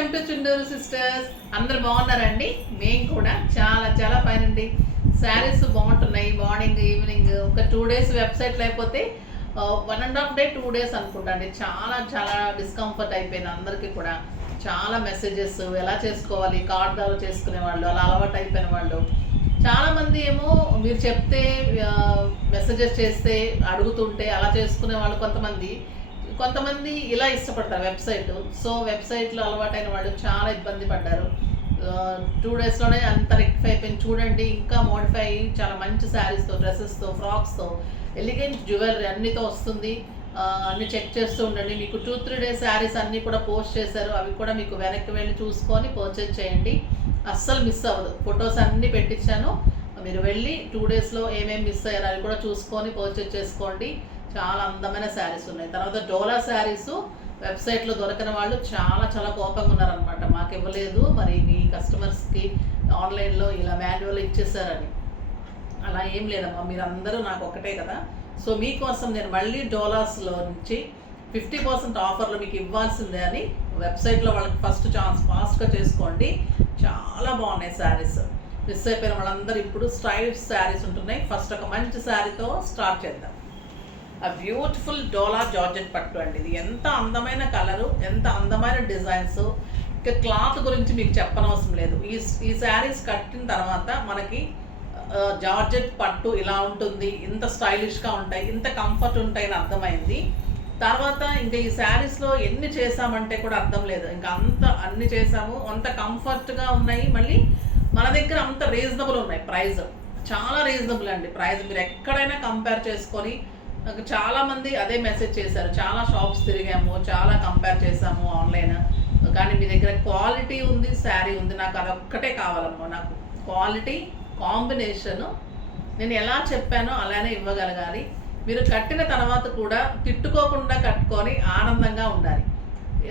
Welcome to Chunduru sisters. అందరు బాగున్నారండి? మేము కూడా చాలా చాలా ఫైన్ అండి. శారీస్ బాగుంటున్నాయి. మార్నింగ్ ఈవినింగ్ ఒక 2 days వెబ్సైట్ లేకపోతే 1.5 day 2 days అనుకుంటా అండి. చాలా చాలా డిస్కంఫర్ట్ అయిపోయింది అందరికీ కూడా. చాలా మెసేజెస్ ఎలా చేసుకోవాలి, కార్డ్ ద్వారా చేసుకునే వాళ్ళు, అలా అలవాటు అయిపోయిన వాళ్ళు చాలామంది ఏమో మీరు చెప్తే మెసేజెస్ చేస్తే అడుగుతుంటే అలా చేసుకునే వాళ్ళు కొంతమంది ఇలా ఇష్టపడతారు వెబ్సైట్. సో వెబ్సైట్లో అలవాటైన వాళ్ళు చాలా ఇబ్బంది పడ్డారు. 2 daysలోనే అంత రెక్టిఫై అయిపోయింది. చూడండి, ఇంకా మోడిఫై అయ్యి చాలా మంచి శారీస్తో, డ్రెస్సెస్తో, ఫ్రాక్స్తో, ఎలిగెంట్ జ్యువెలరీ అన్నితో వస్తుంది. అన్ని చెక్ చేస్తూ ఉండండి. మీకు 2-3 days శారీస్ అన్నీ కూడా పోస్ట్ చేశారు. అవి కూడా మీకు వెనక్కి వెళ్ళి చూసుకొని పర్చేజ్ చేయండి. అస్సలు మిస్ అవ్వదు. ఫొటోస్ అన్నీ పెట్టించాను. మీరు వెళ్ళి 2 daysలో ఏమేమి మిస్ అయ్యారో అవి కూడా చూసుకొని పర్చేజ్ చేసుకోండి. చాలా అందమైన శారీస్ ఉన్నాయి. తర్వాత డోలా శారీస్ వెబ్సైట్లో దొరకని వాళ్ళు చాలా చాలా కోపంగా ఉన్నారనమాట. మాకు ఇవ్వలేదు, మరి మీ కస్టమర్స్కి ఆన్లైన్లో ఇలా మాన్యువల్ ఇచ్చేసారని. అలా ఏం లేదమ్మా, మీరందరూ నాకు ఒకటే కదా. సో మీకోసం నేను మళ్ళీ డోలాస్లో నుంచి 50% ఆఫర్లు మీకు ఇవ్వాల్సిందే అని వెబ్సైట్లో వాళ్ళకి ఫస్ట్ ఛాన్స్ ఫాస్ట్గా చేసుకోండి. చాలా బాగున్నాయి శారీస్. మిస్ అయిపోయిన వాళ్ళందరూ ఇప్పుడు స్టైల్స్ శారీస్ ఉంటున్నాయి. ఫస్ట్ ఒక మంచి శారీతో స్టార్ట్ చేద్దాం. ఆ బ్యూటిఫుల్ డోలా జార్జెట్ పట్టు అండి. ఇది ఎంత అందమైన కలరు, ఎంత అందమైన డిజైన్స్. ఇక క్లాత్ గురించి మీకు చెప్పనవసరం లేదు. ఈ శారీస్ కట్టిన తర్వాత మనకి జార్జెట్ పట్టు ఇలా ఉంటుంది, ఇంత స్టైలిష్గా ఉంటాయి, ఇంత కంఫర్ట్ ఉంటాయని అర్థమైంది. తర్వాత ఇంకా ఈ శారీస్లో ఎన్ని చేసామంటే కూడా అర్థం లేదు. ఇంకా అన్ని చేసాము, అంత కంఫర్ట్గా ఉన్నాయి. మళ్ళీ మన దగ్గర అంత రీజనబుల్ ఉన్నాయి. ప్రైస్ చాలా రీజనబుల్ అండి. ప్రైస్ మీరు ఎక్కడైనా కంపేర్ చేసుకొని, నాకు చాలామంది అదే మెసేజ్ చేశారు. చాలా షాప్స్ తిరిగాము, చాలా కంపేర్ చేసాము ఆన్లైన్, కానీ మీ దగ్గర క్వాలిటీ ఉంది, శారీ ఉంది. నాకు అదొక్కటే కావాలమ్మా. నాకు క్వాలిటీ కాంబినేషను నేను ఎలా చెప్పానో అలానే ఇవ్వగలగాలి. మీరు కట్టిన తర్వాత కూడా తిట్టుకోకుండా కట్టుకొని ఆనందంగా ఉండాలి.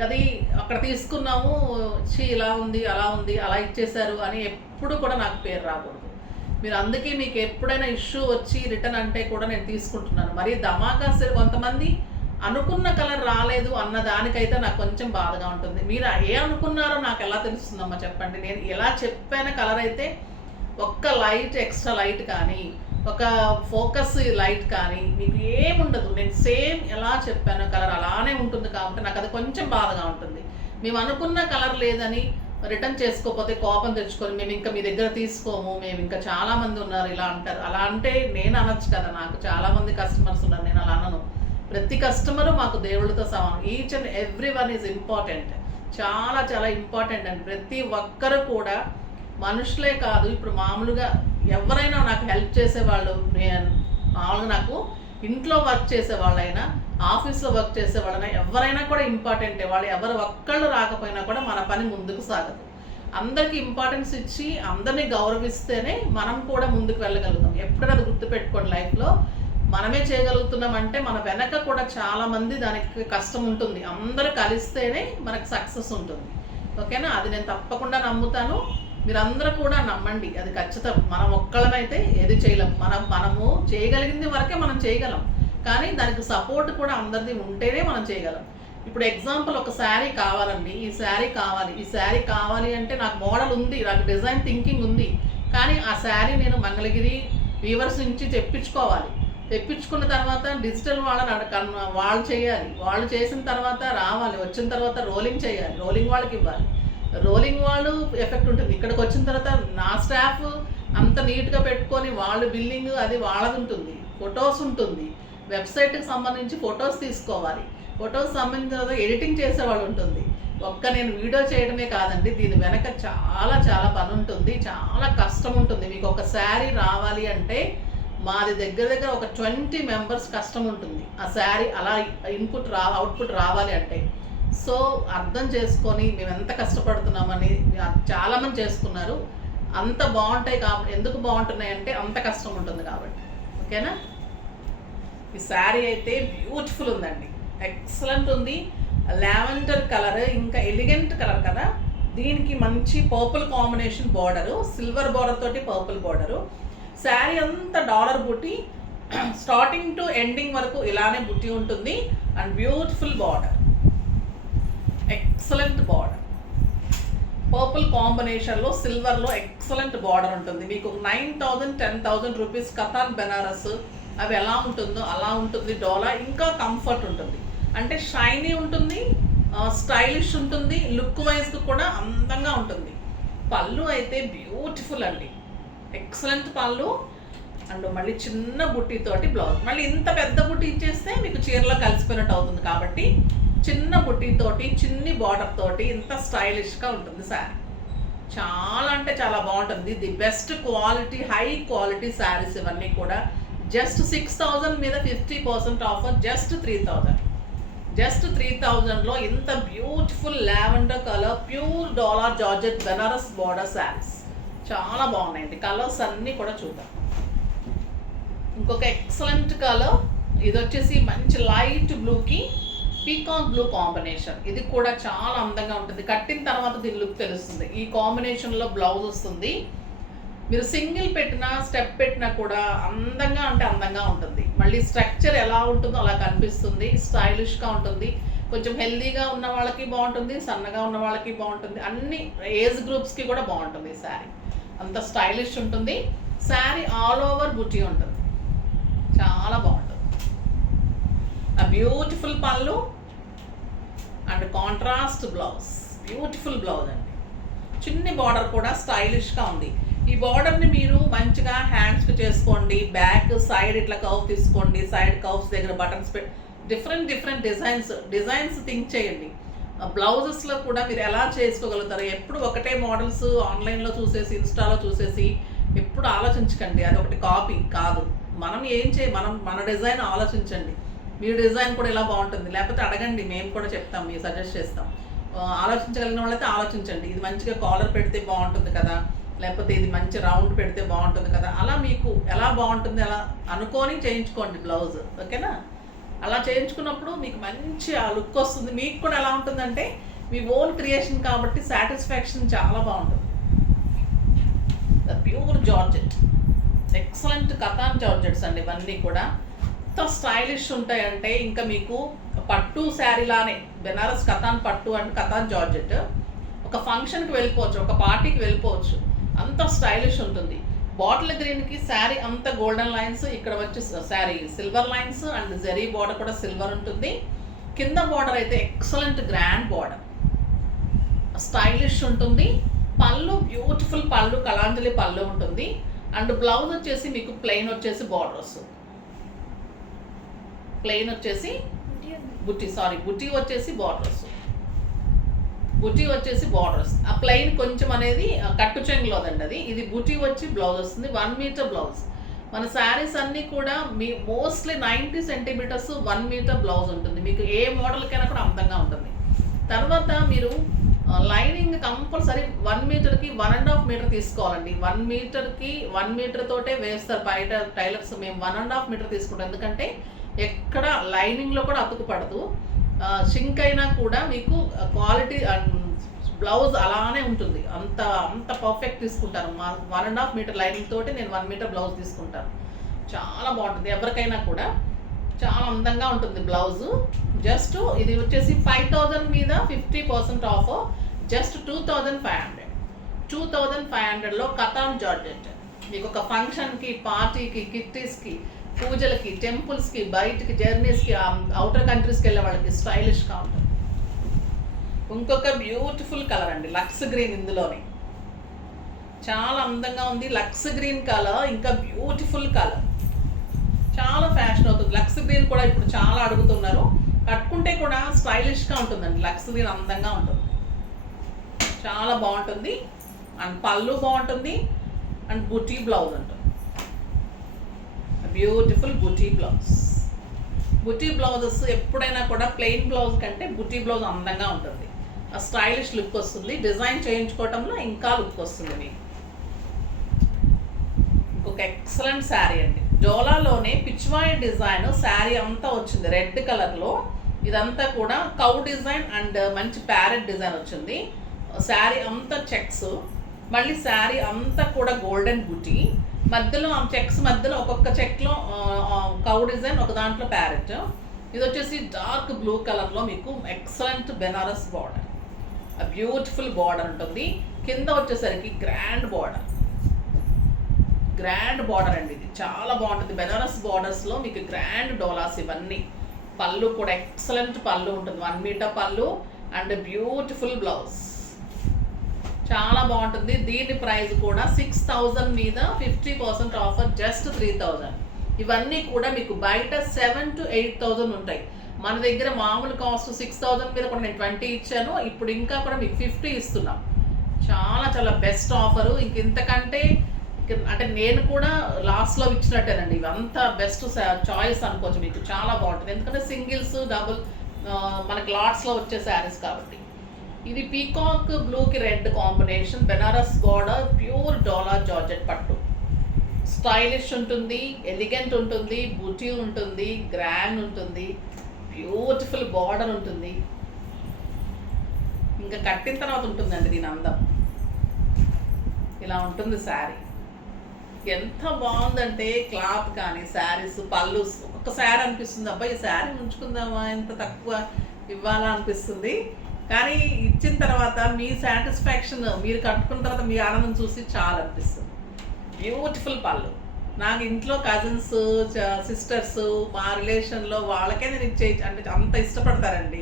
అది అక్కడ తీసుకున్నాము, ఇలా ఉంది, అలా ఉంది, అలా ఇచ్చేశారు అని ఎప్పుడు కూడా నాకు పేరు రాకూడదు. మీరు అందుకే మీకు ఎప్పుడైనా ఇష్యూ వచ్చి రిటర్న్ అంటే కూడా నేను తీసుకుంటున్నాను. మరి ధమాకా కొంతమంది అనుకున్న కలర్ రాలేదు అన్న దానికైతే నాకు కొంచెం బాధగా ఉంటుంది. మీరు ఏ అనుకున్నారో నాకు ఎలా తెలుస్తుందమ్మా చెప్పండి. నేను ఎలా చెప్పాన కలర్ అయితే ఒక్క లైట్ ఎక్స్ట్రా లైట్ కానీ, ఒక ఫోకస్ లైట్ కానీ మీకు ఏముండదు. నేను సేమ్ ఎలా చెప్పానో కలర్ అలానే ఉంటుంది. కాబట్టి నాకు అది కొంచెం బాధగా ఉంటుంది. మేము అనుకున్న కలర్ లేదని రిటర్న్ చేసుకోకపోతే కోపం తెచ్చుకొని మేము ఇంకా మీ దగ్గర తీసుకోము, మేము ఇంకా చాలామంది ఉన్నారు ఇలా అంటారు. అలా అంటే నేను అనొచ్చు కదా, నాకు చాలామంది కస్టమర్స్ ఉన్నారు, నేను అలా అనను. ప్రతి కస్టమరు మాకు దేవుళ్ళతో సమానం. Each and every one is important. చాలా చాలా ఇంపార్టెంట్ అండి. ప్రతి ఒక్కరు కూడా మనుషులే కాదు, ఇప్పుడు మామూలుగా ఎవరైనా నాకు హెల్ప్ చేసేవాళ్ళు, మామూలుగా నాకు ఇంట్లో వర్క్ చేసేవాళ్ళైనా, ఆఫీస్లో వర్క్ చేసేవాళ్ళైనా ఎవరైనా కూడా ఇంపార్టెంటే. వాళ్ళు ఎవరు ఒక్కళ్ళు రాకపోయినా కూడా మన పని ముందుకు సాగదు. అందరికీ ఇంపార్టెన్స్ ఇచ్చి అందరినీ గౌరవిస్తేనే మనం కూడా ముందుకు వెళ్ళగలుగుతాం. ఎప్పుడైనా అది గుర్తుపెట్టుకోండి. లైఫ్లో మనమే చేయగలుగుతున్నామంటే మన వెనక కూడా చాలామంది దానికి కష్టం ఉంటుంది. అందరూ కలిస్తేనే మనకు సక్సెస్ ఉంటుంది. ఓకేనా? అది నేను తప్పకుండా నమ్ముతాను. మీరందరూ కూడా నమ్మండి, అది ఖచ్చితం. మనం ఒక్కళ్ళమైతే ఏది చేయలేం. మనము చేయగలిగింది వరకే మనం చేయగలం, కానీ దానికి సపోర్ట్ కూడా అందరిది ఉంటేనే మనం చేయగలం. ఇప్పుడు ఎగ్జాంపుల్, ఒక శారీ కావాలండి, ఈ శారీ కావాలి అంటే నాకు మోడల్ ఉంది, నాకు డిజైన్ థింకింగ్ ఉంది, కానీ ఆ శారీ నేను మంగళగిరి వీవర్స్ నుంచి తెప్పించుకున్న తర్వాత డిజిటల్ వాళ్ళు చేయాలి. వాళ్ళు చేసిన తర్వాత రావాలి, వచ్చిన తర్వాత రోలింగ్ చేయాలి, రోలింగ్ వాళ్ళకి ఇవ్వాలి. రోలింగ్ వాళ్ళు ఎఫెక్ట్ ఉంటుంది. ఇక్కడికి వచ్చిన తర్వాత నా స్టాఫ్ అంత నీట్గా పెట్టుకొని వాళ్ళు బిల్లింగ్ అది వాళ్ళది ఉంటుంది, ఫొటోస్ ఉంటుంది, వెబ్సైట్కి సంబంధించి ఫొటోస్ తీసుకోవాలి, ఫొటోస్ సంబంధించిన తర్వాత ఎడిటింగ్ చేసేవాళ్ళు ఉంటుంది. నేను వీడియో చేయడమే కాదండి, దీని వెనక చాలా చాలా పని ఉంటుంది, చాలా కష్టం ఉంటుంది. మీకు ఒక శారీ రావాలి అంటే మాది దగ్గర ఒక 20 members కష్టం ఉంటుంది. ఆ శారీ అలా అవుట్పుట్ రావాలి అంటే. సో అర్థం చేసుకొని మేము ఎంత కష్టపడుతున్నామని చాలామంది చేసుకున్నారు. అంత బాగుంటాయి కాబట్టి, ఎందుకు బాగుంటున్నాయి అంటే అంత కష్టం ఉంటుంది కాబట్టి. ఓకేనా? ఈ శారీ అయితే బ్యూటిఫుల్ ఉందండి, ఎక్సలెంట్ ఉంది. లావెండర్ కలర్, ఇంకా ఎలిగెంట్ కలర్ కదా. దీనికి మంచి purple combination border, silver border తోటి పర్పుల్ బార్డరు. శారీ అంతా డాలర్ బుట్టి, స్టార్టింగ్ టు ఎండింగ్ వరకు ఇలానే బుట్టి ఉంటుంది. And beautiful border, excellent border. Purple కాంబినేషన్లో సిల్వర్లో ఎక్సలెంట్ బార్డర్ ఉంటుంది. మీకు 9,000 10,000 రూపీస్ కథాన్ బెనారస్ అవి ఎలా ఉంటుందో అలా ఉంటుంది. డోలా ఇంకా కంఫర్ట్ ఉంటుంది, అంటే షైనీ ఉంటుంది, స్టైలిష్ ఉంటుంది, లుక్ వైజ్ కూడా అందంగా ఉంటుంది. పళ్ళు అయితే బ్యూటిఫుల్ అండి, ఎక్సలెంట్ పళ్ళు. అండ్ మళ్ళీ చిన్న బుట్టితోటి బ్లౌజ్, మళ్ళీ ఇంత పెద్ద బుట్టి ఇచ్చేస్తే మీకు చీరలో కలిసిపోయినట్టు అవుతుంది. కాబట్టి చిన్న బుట్టితోటి చిన్ని బార్డర్ తోటి ఇంత స్టైలిష్గా ఉంటుంది శారీ. చాలా అంటే చాలా బాగుంటుంది. The best quality, high quality saris ఇవన్నీ కూడా. జస్ట్ 6,000 మీద 50% ఆఫర్, జస్ట్ 3,000. జస్ట్ 3,000లో ఇంత బ్యూటిఫుల్ లావెండర్ కలర్ ప్యూర్ డోలా జార్జెట్ బెనారస్ బార్డర్ శారీస్ చాలా బాగున్నాయండి. కలర్స్ అన్నీ కూడా చూద్దాం. ఇంకొక ఎక్సలెంట్ కలర్, ఇది వచ్చేసి మంచి లైట్ బ్లూకి పీకాక్ బ్లూ కాంబినేషన్. ఇది కూడా చాలా అందంగా ఉంటుంది. కట్టిన తర్వాత దీని లుక్ తెలుస్తుంది. ఈ కాంబినేషన్లో బ్లౌజ్ వస్తుంది. మీరు సింగిల్ పెట్టినా స్టెప్ పెట్టినా కూడా అందంగా అంటే అందంగా ఉంటుంది. మళ్ళీ స్ట్రక్చర్ ఎలా ఉంటుందో అలా కనిపిస్తుంది, స్టైలిష్గా ఉంటుంది. కొంచెం హెల్దీగా ఉన్న వాళ్ళకి బాగుంటుంది, సన్నగా ఉన్న వాళ్ళకి బాగుంటుంది, అన్ని ఏజ్ గ్రూప్స్కి కూడా బాగుంటుంది. ఈ శారీ అంత స్టైలిష్ ఉంటుంది. శారీ ఆల్ ఓవర్ బుటీ ఉంటుంది, చాలా బాగుంటుంది. ఆ బ్యూటిఫుల్ పళ్ళు and contrast blouse, beautiful blouse అండి. చిన్ని బార్డర్ కూడా స్టైలిష్గా ఉంది. ఈ బార్డర్ని మీరు మంచిగా హ్యాండ్స్కి చేసుకోండి, బ్యాక్ సైడ్ ఇట్లా కర్వ్ తీసుకోండి, సైడ్ కర్వ్స్ దగ్గర బటన్స్ డిఫరెంట్ డిజైన్స్ థింక్ చేయండి. బ్లౌజెస్లో కూడా మీరు ఎలా చేసుకోగలుగుతారు. ఎప్పుడు ఒకటే మోడల్స్ ఆన్లైన్లో చూసేసి ఇన్స్టాలో చూసేసి ఎప్పుడు ఆలోచించకండి, అది ఒకటి కాపీ కాదు. మనం మన డిజైన్ ఆలోచించండి. మీ డిజైన్ కూడా ఇలా బాగుంటుంది, లేకపోతే అడగండి, మేము కూడా చెప్తాం, మేము సజెస్ట్ చేస్తాం. ఆలోచించగలిగిన వాళ్ళైతే ఆలోచించండి. ఇది మంచిగా కాలర్ పెడితే బాగుంటుంది కదా, లేకపోతే ఇది మంచి రౌండ్ పెడితే బాగుంటుంది కదా, అలా మీకు ఎలా బాగుంటుంది అలా అనుకొని చేయించుకోండి బ్లౌజ్, ఓకేనా? అలా చేయించుకున్నప్పుడు మీకు మంచి ఆ లుక్ వస్తుంది. మీకు కూడా ఎలా ఉంటుందంటే మీ ఓన్ క్రియేషన్ కాబట్టి సాటిస్ఫాక్షన్ చాలా బాగుంటుంది. Pure georgette, excellent katan georgettes అండి ఇవన్నీ కూడా. ఎంత స్టైలిష్ ఉంటాయంటే ఇంకా మీకు పట్టు శారీలానే బెనారస్ కథాన్ పట్టు అండ్ కథాన్ జార్జెట్. ఒక ఫంక్షన్కి వెళ్ళిపోవచ్చు, ఒక పార్టీకి వెళ్ళిపోవచ్చు, అంత స్టైలిష్ ఉంటుంది. బాటిల్ గ్రీన్కి శారీ అంత గోల్డెన్ లైన్స్, ఇక్కడ వచ్చి saree silver lines and zari border కూడా సిల్వర్ ఉంటుంది. కింద బార్డర్ అయితే ఎక్సలెంట్ గ్రాండ్ బార్డర్, స్టైలిష్ ఉంటుంది. పళ్ళు బ్యూటిఫుల్ పళ్ళు, కలాంజలి పళ్ళు ఉంటుంది. అండ్ బ్లౌజ్ వచ్చేసి మీకు ప్లెయిన్ వచ్చేసి బార్డర్ వస్తుంది. ప్లెయిన్ వచ్చేసి బుట్టి వచ్చేసి బార్డర్ వస్తుంది. బుటీ వచ్చేసి బార్డర్స్, ఆ ప్లెయిన్ కొంచెం అనేది కట్టు చెంగులోదండి అది. ఇది బుటీ వచ్చి బ్లౌజ్ వస్తుంది, 1 మీటర్ బ్లౌజ్. మన శారీస్ అన్నీ కూడా మీ మోస్ట్లీ 90 సెంటీమీటర్స్ 1 మీటర్ బ్లౌజ్ ఉంటుంది. మీకు ఏ మోడల్కైనా కూడా అందంగా ఉంటుంది. తర్వాత మీరు లైనింగ్ కంపల్సరీ 1 మీటర్కి 1.5 మీటర్ తీసుకోవాలండి. 1 మీటర్కి 1 మీటర్ తోటే వేస్తారు బయట టైలర్స్. మేము 1.5 మీటర్ తీసుకుంటాం, ఎందుకంటే ఎక్కడ లైనింగ్లో కూడా అతుకు పడదు. షింక్ అయినా కూడా మీకు క్వాలిటీ బ్లౌజ్ అలానే ఉంటుంది. అంత పర్ఫెక్ట్ తీసుకుంటాను. 1.5 మీటర్ లైనింగ్ తోటి నేను 1 మీటర్ బ్లౌజ్ తీసుకుంటాను. చాలా బాగుంటుంది, ఎవరికైనా కూడా చాలా అందంగా ఉంటుంది బ్లౌజు. జస్ట్ ఇది వచ్చేసి 5,000 మీద 50% ఆఫ్, జస్ట్ 2,500. 2,500లో కథాన్ జార్జెట్. మీకు ఒక ఫంక్షన్కి, పార్టీకి, కిట్టీస్కి, పూజలకి, టెంపుల్స్కి, బయటికి జర్నీస్కి, అవుటర్ కంట్రీస్కి వెళ్ళే వాళ్ళకి స్టైలిష్గా ఉంటుంది. ఇంకొక బ్యూటిఫుల్ కలర్ అండి, లక్స్ గ్రీన్. ఇందులోనే చాలా అందంగా ఉంది. లక్స్ గ్రీన్ కలర్ ఇంకా బ్యూటిఫుల్ కలర్, చాలా ఫ్యాషన్ అవుతుంది. లక్స్ గ్రీన్ కూడా ఇప్పుడు చాలా అడుగుతున్నారు. కట్టుకుంటే కూడా స్టైలిష్గా ఉంటుందండి. లక్స్ గ్రీన్ అందంగా ఉంటుంది, చాలా బాగుంటుంది. అండ్ పళ్ళు బాగుంటుంది అండ్ బుటీ బ్లౌజ్ ఉంటుంది. బ్యూటిఫుల్ బుటీ బ్లౌజ్. బుటీ బ్లౌజెస్ ఎప్పుడైనా కూడా ప్లెయిన్ బ్లౌజ్ కంటే బుటీ బ్లౌజ్ అందంగా ఉంటుంది. ఆ స్టైలిష్ లుక్ వస్తుంది. డిజైన్ చేయించుకోవటంలో ఇంకా లుక్ వస్తుంది మీకు. ఇంకొక ఎక్సలెంట్ శారీ అండి, డోలాలోనే పిచ్వాయి డిజైన్ శారీ అంతా వచ్చింది రెడ్ కలర్లో. ఇదంతా కూడా కౌ డిజైన్ అండ్ మంచి ప్యారెట్ డిజైన్ వచ్చింది. శారీ అంతా చెక్స్, మళ్ళీ శారీ అంతా కూడా గోల్డెన్ బుటీ. మధ్యలో ఆ చెక్స్ మధ్యలో ఒక్కొక్క చెక్లో కౌ డిజైన్, ఒక దాంట్లో ప్యారెట్. ఇది వచ్చేసి డార్క్ బ్లూ కలర్లో మీకు excellent Banaras border. Beautiful border ఉంటుంది. కింద వచ్చేసరికి గ్రాండ్ బార్డర్ అండి. ఇది చాలా బాగుంటుంది. బెనారస్ బార్డర్స్లో మీకు గ్రాండ్ డోలాస్ ఇవన్నీ. పళ్ళు కూడా ఎక్సలెంట్ పళ్ళు ఉంటుంది, 1 మీటర్ పళ్ళు అండ్ బ్యూటిఫుల్ బ్లౌజ్. చాలా బాగుంటుంది. దీని ప్రైస్ కూడా 6000 మీద 50% ఆఫర్, జస్ట్ 3000. ఇవన్నీ కూడా మీకు బయట 7,000 to 8,000 ఉంటాయి. మన దగ్గర మామూలు కాస్ట్ 6000 మీద కూడా నేను 20 ఇచ్చాను. ఇప్పుడు ఇంకా కూడా మీకు 50 ఇస్తున్నాం. చాలా చాలా బెస్ట్ ఆఫరు. ఇంతకంటే అంటే నేను కూడా లాస్ట్లో ఇచ్చినట్టేనండి. ఇవంతా బెస్ట్ చాయిస్ అనుకోవచ్చు. మీకు చాలా బాగుంటుంది, ఎందుకంటే సింగిల్స్ డబుల్ మనకి లాట్స్లో వచ్చే శారీస్ కాబట్టి. ఇది పీకాక్ బ్లూకి red combination, Banaras border, pure డోలా జార్జెట్ పట్టు. స్టైలిష్ ఉంటుంది, ఎలిగెంట్ ఉంటుంది, బూటీ ఉంటుంది, గ్రాండ్ ఉంటుంది, బ్యూటిఫుల్ బార్డర్ ఉంటుంది. ఇంకా కట్టిన తర్వాత ఉంటుందండి దీని అందం. ఇలా ఉంటుంది శారీ. ఎంత బాగుందంటే క్లాత్ కానీ శారీస్ పళ్ళు, ఒక్కొక్క శారీ అనిపిస్తుంది అబ్బాయి ఈ శారీ ఉంచుకుందామా, ఎంత తక్కువ ఇవ్వాలా అనిపిస్తుంది. కానీ ఇచ్చిన తర్వాత మీ సాటిస్ఫాక్షన్, మీరు కట్టుకున్న తర్వాత మీ ఆనందం చూసి చాలా అనిపిస్తుంది. బ్యూటిఫుల్ పళ్ళు. నాకు ఇంట్లో కజిన్స్, సిస్టర్స్, మా రిలేషన్లో వాళ్ళకే నేను అంటే అంత ఇష్టపడతారండి.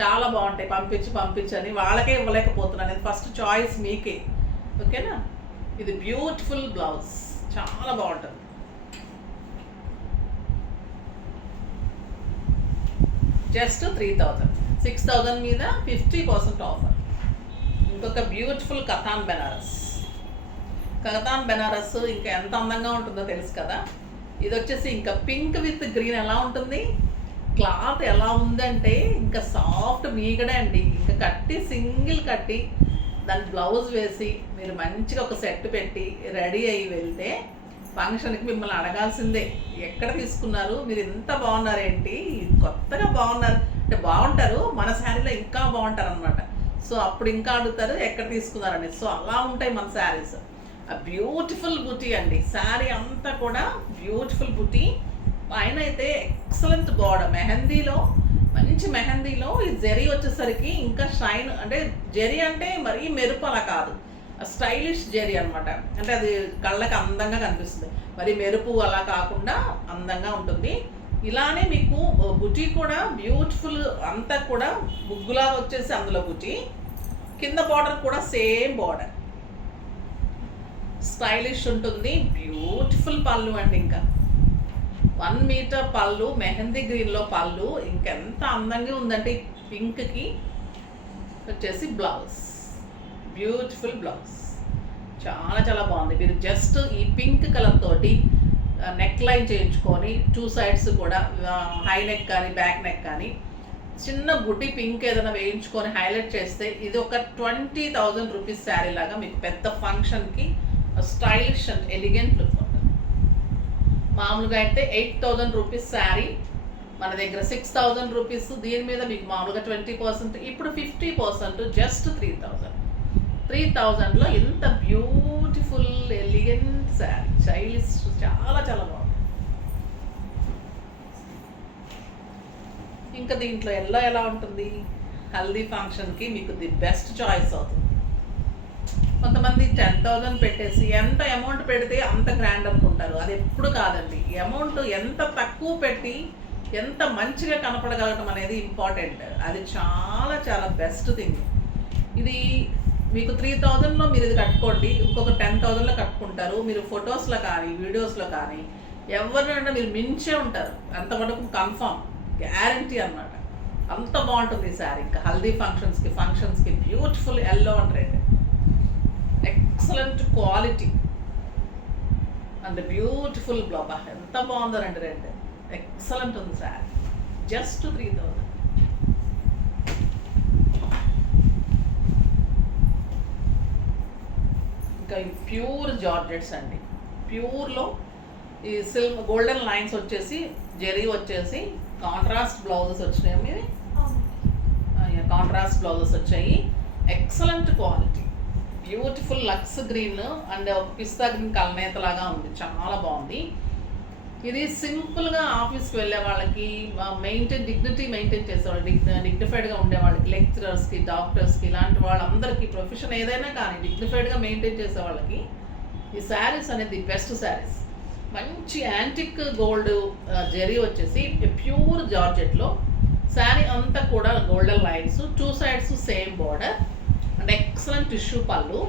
చాలా బాగుంటాయి, పంపించని వాళ్ళకే ఇవ్వలేకపోతున్నాను. ఇది ఫస్ట్ చాయిస్ మీకే, ఓకేనా. ఇది బ్యూటిఫుల్ బ్లౌజ్, చాలా బాగుంటుంది. జస్ట్ 3000, 6000 మీద 50% ఆఫర్. ఇంకొక బ్యూటిఫుల్ కథాన్ బెనారస్ ఇంకా ఎంత అందంగా ఉంటుందో తెలుసు కదా. ఇది వచ్చేసి ఇంకా పింక్ విత్ గ్రీన్ ఎలా ఉంటుంది, క్లాత్ ఎలా ఉందంటే ఇంకా సాఫ్ట్ మీగడే అండి. ఇంకా సింగిల్ కట్టి దాని బ్లౌజ్ వేసి మీరు మంచిగా ఒక సెట్ పెట్టి రెడీ అయ్యి వెళ్తే ఫంక్షన్కి మిమ్మల్ని అడగాల్సిందే, ఎక్కడ తీసుకున్నారు మీరు, ఇంత బాగున్నారేంటి, కొత్తగా బాగున్నారు అంటే బాగుంటారు, మన శారీలో ఇంకా బాగుంటారు అనమాట. సో అప్పుడు ఇంకా అడుగుతారు ఎక్కడ తీసుకున్నారని. సో అలా ఉంటాయి మన శారీస్. ఆ బ్యూటిఫుల్ బుటీ అండి, శారీ అంతా కూడా బ్యూటిఫుల్ బుటీ. పైన అయితే ఎక్సలెంట్ బార్డర్, మంచి మెహందీలో ఈ జెరీ వచ్చేసరికి ఇంకా షైన్, అంటే జెరీ అంటే మరీ మెరుపు అలా కాదు, స్టైలిష్ జెరీ అనమాట. అంటే అది కళ్ళకి అందంగా కనిపిస్తుంది, మరి మెరుపు అలా కాకుండా అందంగా ఉంటుంది. ఇలానే మీకు బుటీ కూడా బ్యూటిఫుల్, అంతా కూడా ముగ్గులాగా వచ్చేసి అందులో బుటీ, కింద బార్డర్ కూడా సేమ్ బార్డర్, స్టైలిష్ ఉంటుంది. బ్యూటిఫుల్ పళ్ళు అండి, ఇంకా 1 మీటర్ పళ్ళు, మెహందీ గ్రీన్లో పళ్ళు, ఇంకెంత అందంగా ఉందంటే పింక్కి వచ్చేసి బ్లౌజ్, బ్యూటిఫుల్ బ్లౌజ్, చాలా చాలా బాగుంది. మీరు జస్ట్ ఈ పింక్ కలర్ తోటి నెక్ లైన్ చేయించుకొని 2 సైడ్స్ కూడా హై నెక్ కానీ బ్యాక్ నెక్ కానీ చిన్న బుట్టి పింక్ ఏదైనా వేయించుకొని హైలైట్ చేస్తే ఇది ఒక 20,000 రూపీస్ శారీ లాగా మీకు పెద్ద ఫంక్షన్కి స్టైలిష్ అండ్ ఎలిగెంట్ లుక్ ఉంటుంది. మామూలుగా అయితే 8,000 రూపీస్ శారీ, మన దగ్గర 6,000 రూపీస్. దీని మీద మీకు మామూలుగా 20%, ఇప్పుడు 50%, జస్ట్ 3,000. 3,000లో ఇంత బ్యూటిఫుల్ ఎలిగెంట్ శారీ, స్టైలిష్, చాలా చాలా బాగుంది. ఇంకా దీంట్లో ఎలా ఉంటుంది, హల్దీ ఫంక్షన్కి మీకు ది బెస్ట్ చాయిస్ అవుతుంది. కొంతమంది 10,000 పెట్టేసి ఎంత అమౌంట్ పెడితే అంత గ్రాండ్ అనుకుంటారు. అది ఎప్పుడు కాదండి. అమౌంట్ ఎంత తక్కువ పెట్టి ఎంత మంచిగా కనపడగలగడం అనేది ఇంపార్టెంట్. అది చాలా చాలా బెస్ట్ థింగ్. ఇది మీకు 3,000లో మీరు ఇది కట్టుకోండి, ఇంకొక 10,000లో కట్టుకుంటారు. మీరు ఫొటోస్లో కానీ వీడియోస్లో కానీ ఎవరినైనా మీరు మించే ఉంటారు, అంతవరకు కన్ఫర్మ్, గ్యారంటీ అన్నమాట. అంత బాగుంటుంది ఈ శారీ. ఇంకా హల్దీ ఫంక్షన్స్కి beautiful yellow and red, excellent quality and beautiful blouse. ఎంత బాగుందో రెడ్, ఎక్సలెంట్ ఉంది శారీ, జస్ట్ 3,000. ఇంకా ఈ ప్యూర్ జార్జెట్స్ అండి. ప్యూర్లో ఈ గోల్డెన్ లైన్స్ వచ్చేసి, జెరీ వచ్చేసి, కాంట్రాస్ట్ బ్లౌజెస్ వచ్చినాయి. మీవి కాంట్రాస్ట్ బ్లౌజెస్ వచ్చాయి, ఎక్సలెంట్ క్వాలిటీ, బ్యూటిఫుల్ లక్స్ గ్రీన్ అండ్ పిస్తా గ్రీన్ కల్నేత లాగా ఉంది, చాలా బాగుంది. ఇది సింపుల్గా ఆఫీస్కి వెళ్ళే వాళ్ళకి డిగ్నిటీ మెయింటైన్ చేసేవాళ్ళు, డిగ్నిఫైడ్గా ఉండే వాళ్ళకి, లెక్చరర్స్కి, డాక్టర్స్కి, ఇలాంటి వాళ్ళందరికీ ప్రొఫెషన్ ఏదైనా కానీ డిగ్నిఫైడ్గా మెయింటైన్ చేసే వాళ్ళకి ఈ శారీస్ అనేది బెస్ట్ శారీస్. మంచి యాంటిక్ గోల్డ్ జెరీ వచ్చేసి ప్యూర్ జార్జెట్లో శారీ అంతా కూడా golden lines, 2 sides same border and excellent tissue పళ్ళు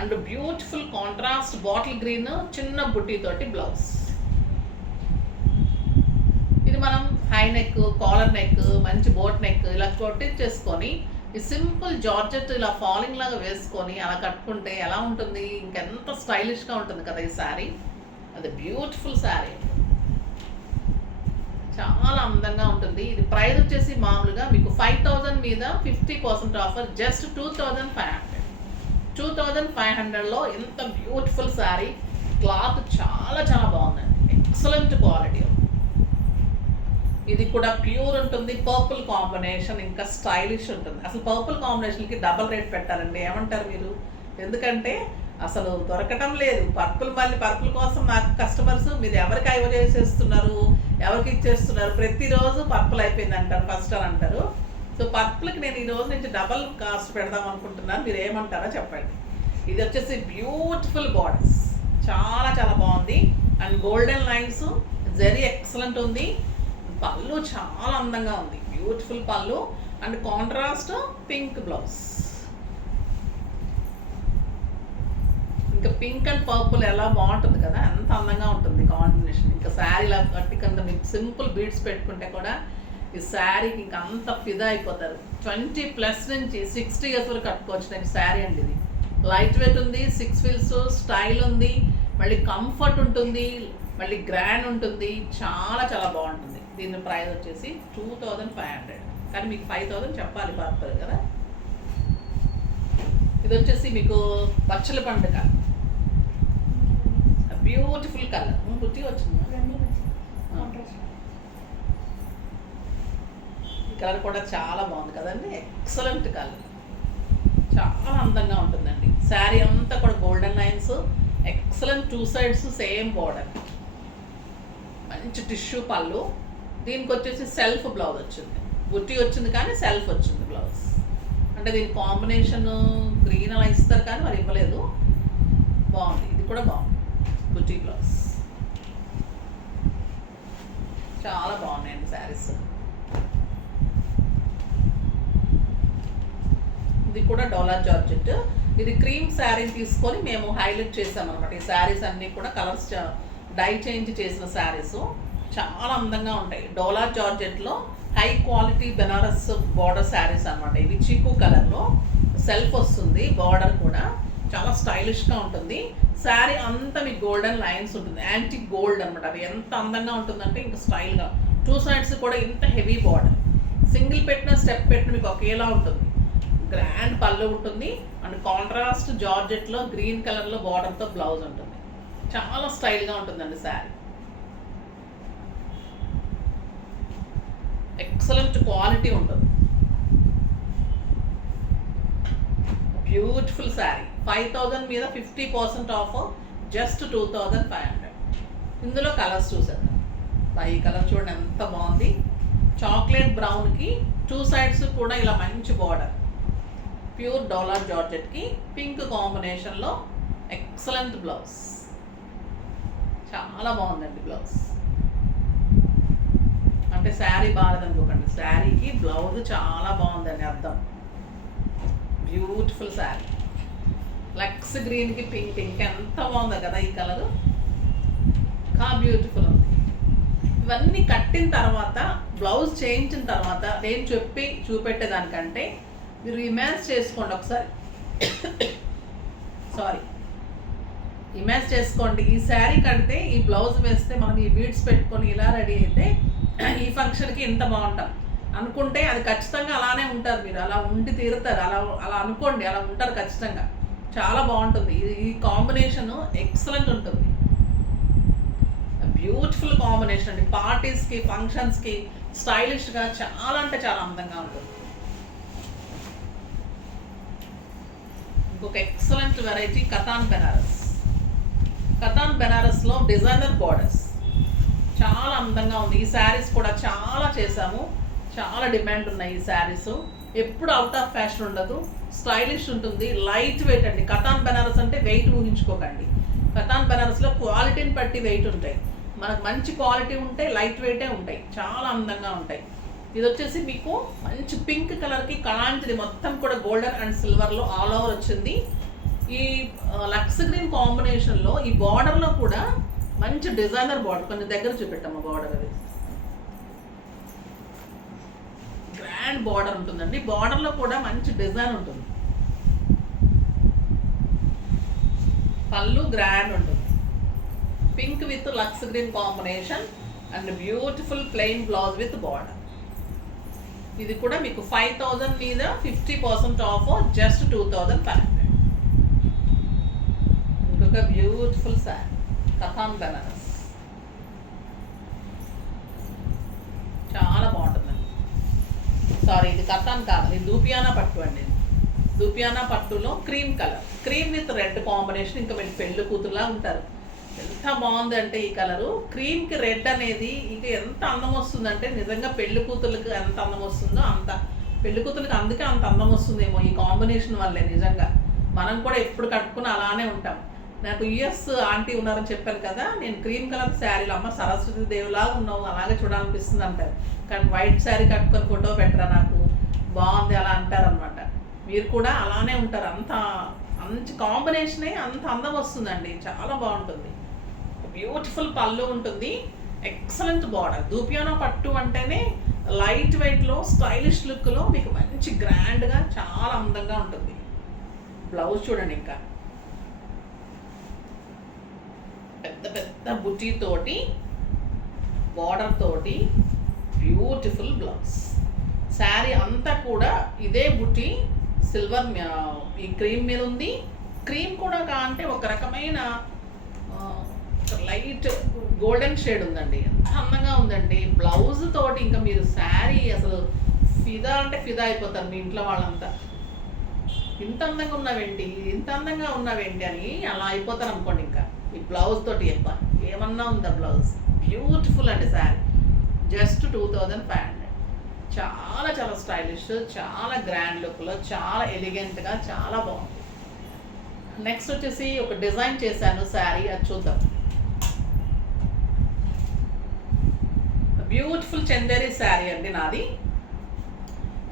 and beautiful contrast bottle green చిన్న బుట్టీతోటి బ్లౌజ్. ఇది మనం హై నెక్, కాలర్ నెక్, మంచి బోట్ నెక్ ఇలా కొట్టించేసుకొని ఈ సింపుల్ జార్జెట్ ఇలా ఫాలింగ్ లాగా వేసుకొని అలా కట్టుకుంటే ఎలా ఉంటుంది, ఇంకెంత స్టైలిష్గా ఉంటుంది కదా ఈ శారీ. అది బ్యూటిఫుల్ శారీ, చాలా అందంగా ఉంటుంది. ఇది ప్రైస్ వచ్చేసి మామూలుగా మీకు 5,000 మీద 50% ఆఫర్, జస్ట్ 2,500. 2,500లో ఇంత బ్యూటిఫుల్ శారీ. క్లాత్ చాలా చాలా బాగుందండి, ఎక్సలెంట్ క్వాలిటీ. ఇది కూడా ప్యూర్ ఉంటుంది, పర్పుల్ కాంబినేషన్, ఇంకా స్టైలిష్ ఉంటుంది. అసలు పర్పుల్ కాంబినేషన్కి డబల్ రేట్ పెట్టారండి, ఏమంటారు మీరు? ఎందుకంటే అసలు దొరకటం లేదు మళ్ళీ పర్పుల్ కోసం నాకు కస్టమర్స్ మీరు ఎవరికి ఐవ చేసేస్తున్నారు, ఎవరికి ఇచ్చేస్తున్నారు, ప్రతిరోజు పర్పుల్ అయిపోయింది అంటారు, ఫస్ట్ అని అంటారు. సో పర్పుల్కి నేను ఈ రోజు నుంచి డబల్ కాస్ట్ పెడదాం అనుకుంటున్నాను, మీరు ఏమంటారో చెప్పండి. ఇది వచ్చేసి బ్యూటిఫుల్ బార్డర్స్, చాలా చాలా బాగుంది and golden lines, zari excellent ఉంది. పళ్ళు చాలా అందంగా ఉంది, బ్యూటిఫుల్ పళ్ళు అండ్ కాంట్రాస్ట్ పింక్ బ్లౌజ్. ఇంకా పింక్ అండ్ పర్పుల్ ఎలా బాగుంటుంది కదా, ఎంత అందంగా ఉంటుంది కాంబినేషన్. ఇంకా శారీలా కట్టి కింద మీకు సింపుల్ బీడ్స్ పెట్టుకుంటే కూడా ఈ శారీకి ఇంకా అంత ఫిదా అయిపోతారు. 20+ నుంచి 60 years వరకు కట్టుకోవచ్చు నేను శారీ అండి. ఇది లైట్ వెయిట్ ఉంది, 6 ఫీల్స్, స్టైల్ ఉంది, మళ్ళీ కంఫర్ట్ ఉంటుంది, మళ్ళీ గ్రాండ్ ఉంటుంది, చాలా చాలా బాగుంటుంది. దీని ప్రైస్ వచ్చేసి 2,500, కానీ మీకు 5,000 చెప్పాలి పర్పల్ కదా. ఇది వచ్చేసి మీకు పచ్చల పండుగ, బ్యూటిఫుల్ కలర్, గుర్తి వచ్చింది. ఈ కలర్ కూడా చాలా బాగుంది కదండి, ఎక్సలెంట్ కలర్, చాలా అందంగా ఉంటుందండి. శారీ అంతా కూడా golden lines, excellent 2 sides same border, మంచి టిష్యూ పళ్ళు. దీనికి వచ్చేసి సెల్ఫ్ బ్లౌజ్ వచ్చింది, బుట్టి వచ్చింది కానీ సెల్ఫ్ వచ్చింది బ్లౌజ్. అంటే దీని కాంబినేషన్ గ్రీన్ అలా ఇస్తారు కానీ మరి ఇవ్వలేదు, బాగుంది. ఇది కూడా బాగుంది, బుట్టి బ్లౌజ్. చాలా బాగున్నాయండి శారీస్. ఇది కూడా డోలా జార్జెట్. ఇది క్రీమ్ శారీ తీసుకొని మేము హైలైట్ చేసామన్నమాట. ఈ శారీస్ అన్నీ కూడా కలర్స్ డై చేంజ్ చేసిన శారీస్ చాలా అందంగా ఉంటాయి. డోలా జార్జెట్లో high quality Banaras border saris అనమాట. ఇవి చీకు కలర్లో సెల్ఫ్ వస్తుంది, బార్డర్ కూడా చాలా స్టైలిష్గా ఉంటుంది. శారీ అంతా మీకు గోల్డెన్ లైన్స్ ఉంటుంది, యాంటిక్ గోల్డ్ అనమాట. అది ఎంత అందంగా ఉంటుందంటే ఇంకా స్టైల్గా. 2 sides కూడా ఇంత హెవీ బార్డర్, సింగిల్ పెట్టిన స్టెప్ పెట్టిన మీకు ఒకేలా ఉంటుంది. గ్రాండ్ పళ్ళు ఉంటుంది అండ్ కాంట్రాస్ట్ జార్జెట్లో గ్రీన్ కలర్లో బార్డర్తో బ్లౌజ్ ఉంటుంది. చాలా స్టైల్గా ఉంటుందండి శారీ, ఎక్సలెంట్ క్వాలిటీ ఉంటుంది. బ్యూటిఫుల్ శారీ, 5,000 మీద 50% ఆఫ్, జస్ట్ 2,500. ఇందులో కలర్స్ చూసేద్దాం. ఈ కలర్ చూడండి ఎంత బాగుంది, చాక్లెట్ బ్రౌన్కి 2 sides కూడా ఇలా మంచి బార్డర్, ప్యూర్ డోలా జార్జెట్కి పింక్ కాంబినేషన్లో ఎక్సలెంట్ బ్లౌజ్, చాలా బాగుందండి బ్లౌజ్. అంటే శారీ బాగాలేదనుకోకండి, శారీకి బ్లౌజ్ చాలా బాగుందండి అర్థం. బ్యూటిఫుల్ శారీ, లక్స్ గ్రీన్కి పింక్, ఇంకెంత బాగుందో కదా ఈ కలరు, బ్యూటిఫుల్ ఉంది. ఇవన్నీ కట్టిన తర్వాత బ్లౌజ్ చేయించిన తర్వాత నేను చెప్పి చూపెట్టేదానికంటే మీరు ఇమాజ్ చేసుకోండి ఒకసారి. ఇమాజ్ చేసుకోండి, ఈ శారీ కడితే ఈ బ్లౌజ్ వేస్తే మనం ఈ బీడ్స్ పెట్టుకొని ఇలా రెడీ అయితే ఈ ఫంక్షన్కి ఇంత బాగుంటాం అనుకుంటే అది ఖచ్చితంగా అలానే ఉంటారు. మీరు అలా ఉండి తీరుతారు, అలా అనుకోండి, అలా ఉంటారు ఖచ్చితంగా. చాలా బాగుంటుంది ఈ కాంబినేషన్, ఎక్సలెంట్ ఉంటుంది. బ్యూటిఫుల్ కాంబినేషన్ అండి, పార్టీస్కి, ఫంక్షన్స్కి స్టైలిష్గా చాలా అంటే చాలా అందంగా ఉంటుంది. ఇంకొక ఎక్సలెంట్ వెరైటీ కతాన్ బెనారస్. కతాన్ బెనారస్లో డిజైనర్ బార్డర్స్, చాలా అందంగా ఉంది. ఈ శారీస్ కూడా చాలా చేసాము, చాలా డిమాండ్ ఉన్నాయి ఈ శారీస్. ఎప్పుడు అవుట్ ఆఫ్ ఫ్యాషన్ ఉండదు, స్టైలిష్ ఉంటుంది, లైట్ వెయిట్ అండి. కతాన్ బెనారస్ అంటే వెయిట్ ఊహించుకోకండి. కతాన్ బెనారస్లో క్వాలిటీని బట్టి వెయిట్ ఉంటాయి. మనకు మంచి క్వాలిటీ ఉంటే లైట్ వెయిటే ఉంటాయి, చాలా అందంగా ఉంటాయి. ఇది వచ్చేసి మీకు మంచి పింక్ కలర్కి కళాంటిది మొత్తం కూడా గోల్డెన్ అండ్ సిల్వర్లో ఆల్ ఓవర్ వచ్చింది. ఈ లక్స్ గ్రీన్ కాంబినేషన్లో ఈ బార్డర్లో కూడా మంచి డిజైనర్ బార్డర్, కొంచెం దగ్గర చూపెట్టమ్మ బార్డర్. అది గ్రాండ్ బార్డర్ ఉంటుందండి. బార్డర్లో కూడా మంచి డిజైన్ ఉంటుంది. పళ్ళు గ్రాండ్ ఉంటుంది. Pink with lux green combination and beautiful plain blouse with border. ఇది కూడా మీకు 5000 మీద 50% ఆఫ్, జస్ట్ 2500. ఇంకొక బ్యూటిఫుల్ శారీ కథాన్ బెనారస్, చాలా బాగుంటుందండి. సారీ, ఇది కథాన్ కాదు, ఇది దూపియానా పట్టు అండి. దూపియానా పట్టులో cream colour, cream with red combination. ఇంకా మీరు పెళ్ళి కూతురులా ఉంటారు. ఎంత బాగుంది అంటే ఈ కలరు, క్రీమ్కి రెడ్ అనేది ఇక ఎంత అందం వస్తుందంటే నిజంగా పెళ్లి కూతుర్లకు ఎంత అందం వస్తుందో అంత, పెళ్లి కూతుర్లకు అందుకే అంత అందం వస్తుందేమో ఈ కాంబినేషన్ వల్లే. నిజంగా మనం కూడా ఎప్పుడు కట్టుకుని అలానే ఉంటాం. నాకు యుఎస్ ఆంటీ ఉన్నారని చెప్పాను కదా, నేను క్రీమ్ కలర్ శారీలో అమ్మ సరస్వతి దేవులాగా ఉన్నావు, అలాగే చూడాలనిపిస్తుంది అంటారు. కానీ వైట్ శారీ కట్టుకొని ఫోటో పెట్టరా నాకు బాగుంది అలా అంటారనమాట. మీరు కూడా అలానే ఉంటారు. అంత మంచి కాంబినేషనే అంత అందం వస్తుందండి, చాలా బాగుంటుంది. బ్యూటిఫుల్ పళ్ళు ఉంటుంది, ఎక్సలెంట్ బార్డర్. దూపియానా పట్టు అంటేనే లైట్ వెయిట్లో స్టైలిష్ లుక్లో మీకు మంచి గ్రాండ్గా చాలా అందంగా ఉంటుంది. బ్లౌజ్ చూడండి, ఇంకా పెద్ద పెద్ద బుటీ తోటి బార్డర్ తోటి బ్యూటిఫుల్ బ్లౌజ్. శారీ అంతా కూడా ఇదే బుటీ సిల్వర్ ఈ క్రీమ్ మీద ఉంది. క్రీమ్ కూడా అంటే ఒక రకమైన లైట్ గోల్డెన్ షేడ్ ఉందండి, ఎంత అందంగా ఉందండి. బ్లౌజ్ తోటి ఇంకా మీరు శారీ అసలు ఫిదా అంటే ఫిదా అయిపోతారు మీ ఇంట్లో వాళ్ళంతా. ఇంత అందంగా ఉన్నావేంటి, ఇంత అందంగా ఉన్నావేంటి అని అలా అయిపోతారు అనుకోండి. ఇంకా ఈ బ్లౌజ్ తోటి ఏమన్నా ఉందా బ్లౌజ్. బ్యూటిఫుల్ అండి శారీ, జస్ట్ 2500. చాలా చాలా స్టైలిష్, చాలా గ్రాండ్ లుక్లో, చాలా ఎలిగెంట్గా, చాలా బాగుంది. నెక్స్ట్ వచ్చేసి ఒక డిజైన్ చేశాను శారీ, అది చూద్దాం. బ్యూటిఫుల్ చందేరి శారీ అండి నాది.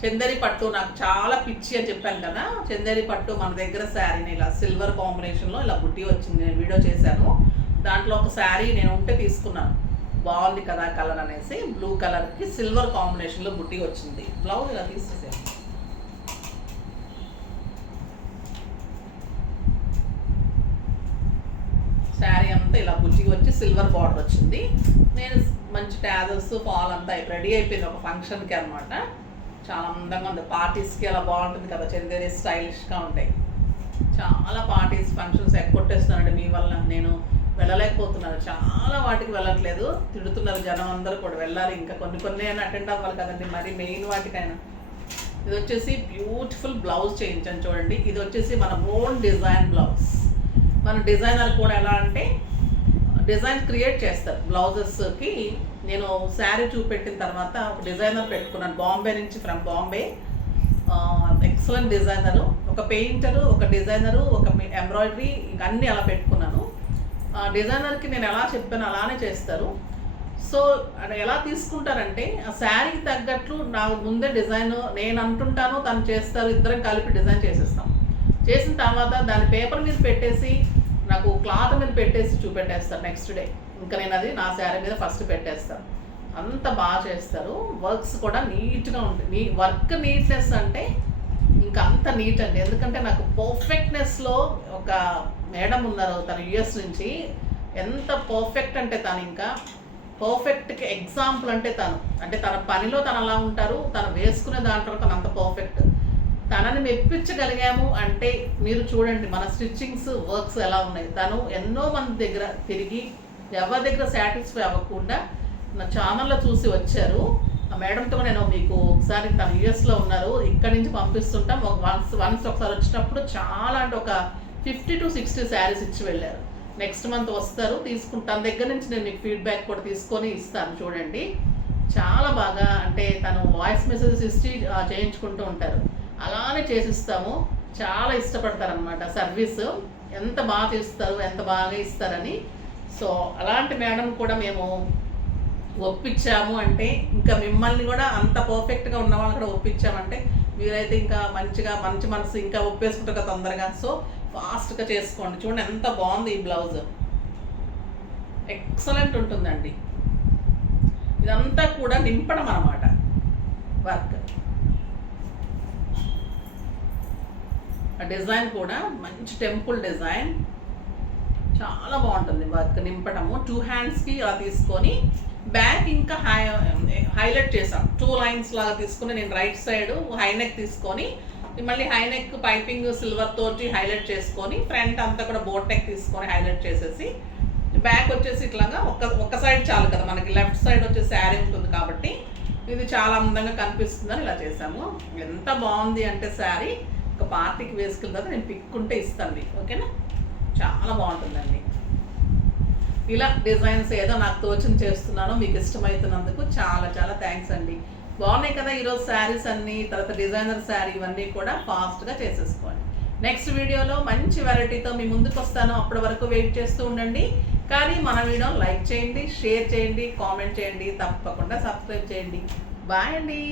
చందేరి పట్టు నాకు చాలా పిచ్చి అని చెప్పాను కదా. చందేరి పట్టు మన దగ్గర శారీని ఇలా సిల్వర్ కాంబినేషన్లో ఇలా బుట్టి వచ్చింది, నేను వీడియో చేశాను. దాంట్లో ఒక శారీ నేను ఉంటే తీసుకున్నాను, బాగుంది కదా కలర్ అనేసి. బ్లూ కలర్కి సిల్వర్ కాంబినేషన్లో బుట్టి వచ్చింది. బ్లౌజ్ ఇలా తీసేసాను. శారీ అంతా ఇలా బుట్టి వచ్చి సిల్వర్ బార్డర్ వచ్చింది. నేను మంచి ట్యాజల్స్ ఫాల్ అంతా రెడీ అయిపోయింది ఒక ఫంక్షన్కి అనమాట. చాలా అందంగా ఉంది, పార్టీస్కి అలా బాగుంటుంది కదా. చందేరి స్టైలిష్గా ఉంటాయి. చాలా పార్టీస్ ఫంక్షన్స్ ఎక్కొట్టేస్తున్నానండి మీ వల్ల, నేను వెళ్ళలేకపోతున్నాను. చాలా వాటికి వెళ్ళట్లేదు, తిడుతున్నారు జనం అందరూ కూడా. వెళ్ళాలి, ఇంకా కొన్ని అయినా అటెండ్ అవ్వాలి కదండి, మరి మెయిన్ వాటికైనా. ఇది వచ్చేసి బ్యూటిఫుల్ బ్లౌజ్ చేయించాను చూడండి. ఇది వచ్చేసి మన ఓన్ డిజైన్ బ్లౌజ్. మన డిజైనర్ కూడా ఎలా అంటే డిజైన్ క్రియేట్ చేస్తారు బ్లౌజెస్కి. నేను శారీ చూపెట్టిన తర్వాత ఒక డిజైనర్ పెట్టుకున్నాను, బాంబే నుంచి, ఫ్రమ్ బాంబే. ఎక్సలెంట్ డిజైనరు, ఒక పెయింటరు, ఒక డిజైనరు, ఒక ఎంబ్రాయిడరీ, ఇంకా అన్నీ అలా పెట్టుకున్నాను. డిజైనర్కి నేను ఎలా చెప్పాను అలానే చేస్తారు. సో ఎలా తీసుకుంటారంటే ఆ శారీకి తగ్గట్లు నాకు ముందే డిజైన్ నేను అంటుంటాను, తను చేస్తారు, ఇద్దరం కలిపి డిజైన్ చేసేస్తాం. చేసిన తర్వాత దాని పేపర్ మీద పెట్టేసి నాకు క్లాత్ మీద పెట్టేసి చూపెట్టేస్తారు నెక్స్ట్ డే. ఇంకా నేను అది నా శారీ మీద ఫస్ట్ పెట్టేస్తాను. అంత బాగా చేస్తారు. వర్క్స్ కూడా నీట్గా ఉంటుంది. వర్క్ నీట్నెస్ అంటే ఇంకా అంత నీట్ అండి. ఎందుకంటే నాకు పర్ఫెక్ట్నెస్లో ఒక మేడం ఉన్నారు, తను యుఎస్ నుంచి. ఎంత పర్ఫెక్ట్ అంటే తను ఇంకా పర్ఫెక్ట్కి ఎగ్జాంపుల్ అంటే తను. అంటే తన పనిలో తను అలా ఉంటారు, తను వేసుకునే దాంట్లో తను అంత పర్ఫెక్ట్. తనని మెప్పించగలిగాము అంటే మీరు చూడండి మన స్టిచ్చింగ్స్ వర్క్స్ ఎలా ఉన్నాయి. తను ఎన్నో మంది దగ్గర తిరిగి ఎవరి దగ్గర సాటిస్ఫై అవ్వకుండా నా ఛానల్లో చూసి వచ్చారు. ఆ మేడంతో నేను మీకు ఒకసారి తను యుఎస్లో ఉన్నారు, ఇక్కడి నుంచి పంపిస్తుంటాం. వన్స్ ఒకసారి వచ్చినప్పుడు చాలా అంటే ఒక 50 to 60 శారీస్ ఇచ్చి వెళ్ళారు. నెక్స్ట్ మంత్ వస్తారు, తీసుకుంటాను. దగ్గర నుంచి నేను మీకు ఫీడ్బ్యాక్ కూడా తీసుకొని ఇస్తాను. చూడండి చాలా బాగా, అంటే తను వాయిస్ మెసేజెస్ ఇచ్చి చేయించుకుంటూ ఉంటారు, అలానే చేసిస్తాము. చాలా ఇష్టపడతారనమాట సర్వీస్, ఎంత బాగా తీస్తారు, ఎంత బాగా ఇస్తారని. సో అలాంటి మేడం కూడా మేము ఒప్పించాము అంటే, ఇంకా మిమ్మల్ని కూడా అంత పర్ఫెక్ట్గా ఉన్న వాళ్ళని కూడా ఒప్పించామంటే మీరైతే ఇంకా మంచిగా మంచి మనసు ఇంకా ఒప్పేసుకుంటారు తొందరగా. సో ఫాస్ట్గా చేసుకోండి. చూడండి ఎంత బాగుంది ఈ బ్లౌజ్, ఎక్సలెంట్ ఉంటుందండి. ఇదంతా కూడా నింపడం అన్నమాట వర్క్. ఆ డిజైన్ కూడా మంచి టెంపుల్ డిజైన్, చాలా బాగుంటుంది వర్క్. నింపడము 2 హ్యాండ్స్కి అలా తీసుకొని బ్యాక్ ఇంకా హైలైట్ చేసాం. 2 లైన్స్ లాగా తీసుకుని నేను రైట్ సైడ్ హైనెక్ తీసుకొని మళ్ళీ హైనెక్ పైపింగ్ సిల్వర్ తోటి హైలైట్ చేసుకొని ఫ్రంట్ అంతా కూడా బోట్ నెక్ తీసుకొని హైలైట్ చేసేసి బ్యాక్ వచ్చేసి ఇట్లాగా ఒక్క సైడ్ చాలు కదా మనకి, లెఫ్ట్ సైడ్ వచ్చే శారీ ఉంటుంది కాబట్టి ఇది చాలా అందంగా కనిపిస్తుందని ఇలా చేసాము. ఎంత బాగుంది అంటే శారీ ఒక పార్టీకి వేసుకున్న తర్వాత నేను పిక్కుంటే ఇస్తాను మీకు, ఓకేనా? చాలా బాగుంటుందండి. ఇలా డిజైన్స్ ఏదో నాకు తోచిన చేస్తున్నాను, మీకు ఇష్టమవుతున్నందుకు చాలా చాలా థ్యాంక్స్ అండి. బాగున్నాయి కదా ఈరోజు శారీస్ అన్నీ, తర్వాత డిజైనర్ శారీ ఇవన్నీ కూడా ఫాస్ట్గా చేసేసుకోండి. నెక్స్ట్ వీడియోలో మంచి వెరైటీతో మీ ముందుకు వస్తాను. అప్పటి వరకు వెయిట్ చేస్తూ ఉండండి. కానీ మన వీడియో లైక్ చేయండి, షేర్ చేయండి, కామెంట్ చేయండి, తప్పకుండా సబ్స్క్రైబ్ చేయండి. బాయ్ అండి.